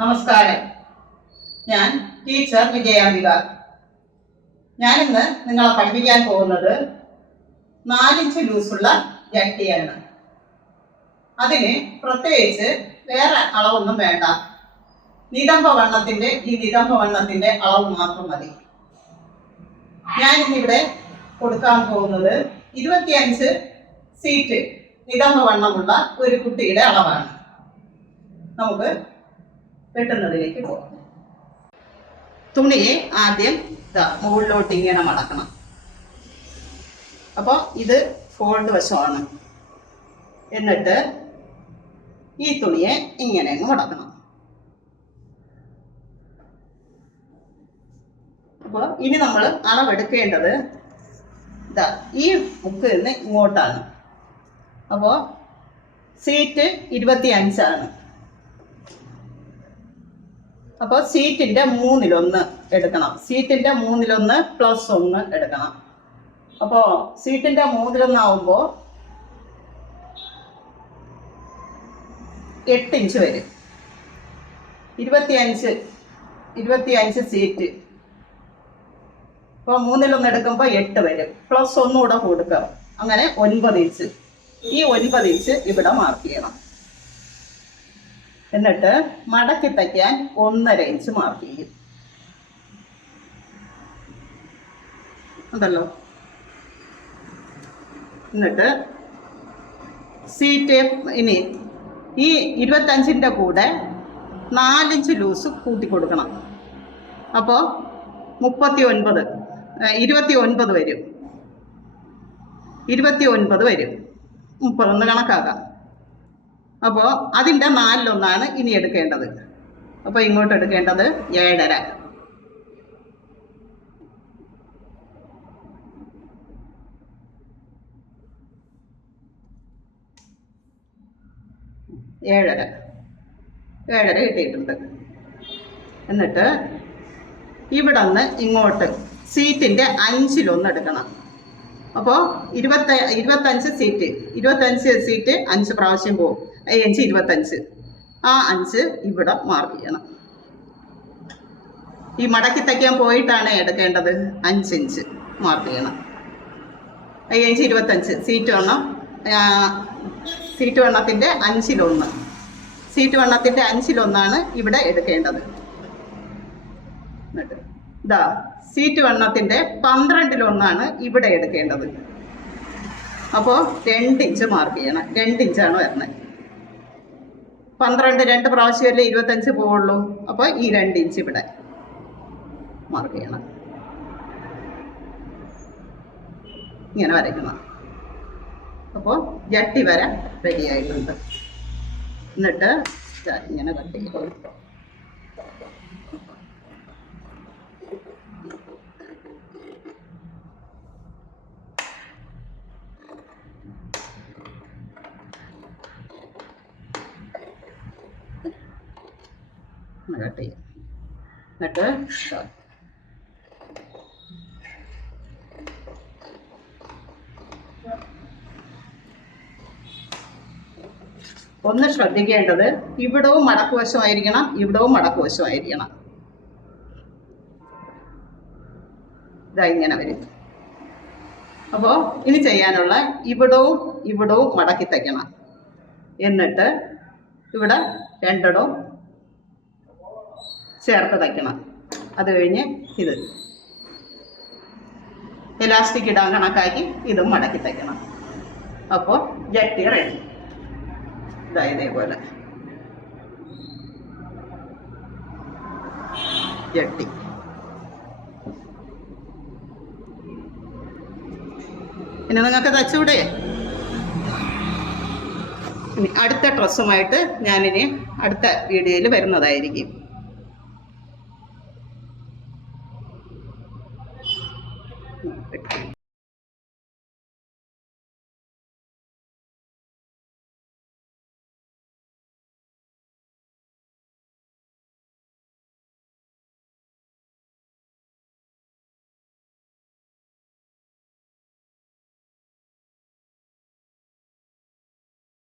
നമസ്കാരം. ഞാൻ ടീച്ചർ വിജയാംബിക ഞാനിന്ന് നിങ്ങളെ പഠിപ്പിക്കാൻ പോകുന്നത് നാലിഞ്ച് ലൂസുള്ള ജട്ടിയാണ്. അതിന് പ്രത്യേകിച്ച് വേറെ അളവൊന്നും വേണ്ട. നിതംബ വണ്ണത്തിന്റെ ഈ നിതംബ വണ്ണത്തിന്റെ അളവ് മാത്രം മതി. ഞാൻ ഇന്നിവിടെ കൊടുക്കാൻ പോകുന്നത് ഇരുപത്തിയഞ്ച് സീറ്റ് നിതംബ വണ്ണമുള്ള ഒരു കുട്ടിയുടെ അളവാണ്. നമുക്ക് വെട്ടുന്നതിലേക്ക് പോകാം തുണിയെ ആദ്യം മുകളിലോട്ട് ഇങ്ങനെ മടക്കണം. അപ്പോൾ ഇത് ഫോൾഡ് വശമാണ്. എന്നിട്ട് ഈ തുണിയെ ഇങ്ങനെ അങ്ങ് മടക്കണം. അപ്പോൾ ഇനി നമ്മൾ അളവെടുക്കേണ്ടത് ഇതാ ഈ മുക്ക് നിന്ന് ഇങ്ങോട്ടാണ്. അപ്പോൾ സീറ്റ് ഇരുപത്തി അഞ്ചാണ് അപ്പോൾ സീറ്റിന്റെ മൂന്നിലൊന്ന് എടുക്കണം. സീറ്റിന്റെ മൂന്നിലൊന്ന് പ്ലസ് ഒന്ന് എടുക്കണം. അപ്പോൾ സീറ്റിന്റെ മൂന്നിലൊന്നാവുമ്പോൾ എട്ട് ഇഞ്ച് വരും. ഇരുപത്തിയഞ്ച് ഇരുപത്തിയഞ്ച് സീറ്റ് അപ്പോൾ മൂന്നിലൊന്ന് എടുക്കുമ്പോൾ എട്ട് വരും. പ്ലസ് ഒന്നുകൂടെ കൊടുക്കാം അങ്ങനെ ഒൻപത് ഇഞ്ച് ഈ ഒൻപത് ഇഞ്ച് ഇവിടെ മാർക്ക് ചെയ്യണം. എന്നിട്ട് മടക്കി തയ്ക്കാൻ ഒന്നര ഇഞ്ച് മാർക്ക് ചെയ്യും. ഉണ്ടല്ലോ? എന്നിട്ട് സീറ്റ് ഇനി ഈ ഇരുപത്തഞ്ചിന്റെ കൂടെ നാലിഞ്ച് ലൂസ് കൂട്ടി കൊടുക്കണം. അപ്പോൾ മുപ്പത്തി ഒൻപത് ഇരുപത്തി ഒൻപത് വരും. ഇരുപത്തി ഒൻപത് വരും മുപ്പതൊന്ന് കണക്കാക്കാം. അപ്പോൾ അതിന്റെ നാലിലൊന്നാണ് ഇനി എടുക്കേണ്ടത്. അപ്പോൾ ഇങ്ങോട്ട് എടുക്കേണ്ടത് ഏഴര. ഏഴര. ഏഴര കിട്ടിയിട്ടുണ്ട്. എന്നിട്ട് ഇവിടെ നിന്ന് ഇങ്ങോട്ട് സീറ്റിന്റെ അഞ്ചിലൊന്ന് എടുക്കണം. അപ്പോൾ ഇരുപത്ത ഇരുപത്തഞ്ച് സീറ്റ് ഇരുപത്തഞ്ച് സീറ്റ് അഞ്ച് പ്രാവശ്യം പോകും. അഞ്ച് ഇരുപത്തഞ്ച്. ആ അഞ്ച് ഇവിടെ മാർക്ക് ചെയ്യണം. ഈ മടക്കി തയ്ക്കാൻ പോയിട്ടാണ് എടുക്കേണ്ടത്. അഞ്ച് ഇഞ്ച് മാർക്ക് ചെയ്യണം. അഞ്ച് ഇരുപത്തഞ്ച്. സീറ്റ് വണ്ണം സീറ്റ് വണ്ണത്തിന്റെ അഞ്ചിലൊന്ന്. സീറ്റ് വണ്ണത്തിന്റെ അഞ്ചിലൊന്നാണ് ഇവിടെ എടുക്കേണ്ടത്. എന്നിട്ട് ഇതാ സീറ്റ് വണ്ണത്തിന്റെ പന്ത്രണ്ടിലൊന്നാണ് ഇവിടെ എടുക്കേണ്ടത്. അപ്പോൾ രണ്ട് ഇഞ്ച് മാർക്ക് ചെയ്യണം. രണ്ട് ഇഞ്ചാണ് വരുന്നത് പന്ത്രണ്ട് രണ്ട് പ്രാവശ്യമല്ലേ ഇരുപത്തഞ്ച് പോവുള്ളൂ? അപ്പോൾ ഈ രണ്ട് ഇഞ്ച് ഇവിടെ മാർക്ക് ചെയ്യണം. ഇങ്ങനെ വരയ്ക്കണം. അപ്പോൾ ജട്ടി വര റെഡി ആയിട്ടുണ്ട്. എന്നിട്ട് ഇങ്ങനെ കട്ട് ഇങ്ങനെ കട്ട് ചെയ്യും. എന്നിട്ട് ഒന്ന് ശ്രദ്ധിക്കേണ്ടത് ഇവിടവും മടക്കുവശമായിരിക്കണം ഇവിടവും മടക്കുവശമായിരിക്കണം ഇതാ ഇങ്ങനെ വരും. അപ്പോൾ ഇനി ചെയ്യാനുള്ള ഇവിടവും ഇവിടവും മടക്കി തയ്ക്കണം. എന്നിട്ട് ഇവിടെ രണ്ടിടവും ചേർത്ത് തയ്ക്കണം അത് കഴിഞ്ഞ് ഇത്. എലാസ്റ്റിക് ഇടാൻ കണക്കാക്കി ഇതും മടക്കി തയ്ക്കണം. അപ്പോൾ ജട്ടി റെഡി ഇതാ ഇതേപോലെ. ജട്ടി. പിന്നെ നിങ്ങൾക്ക് തച്ചൂടെ അടുത്ത ഡ്രസ്സുമായിട്ട് ഞാനിനി അടുത്ത വീഡിയോയിൽ വരുന്നതായിരിക്കും.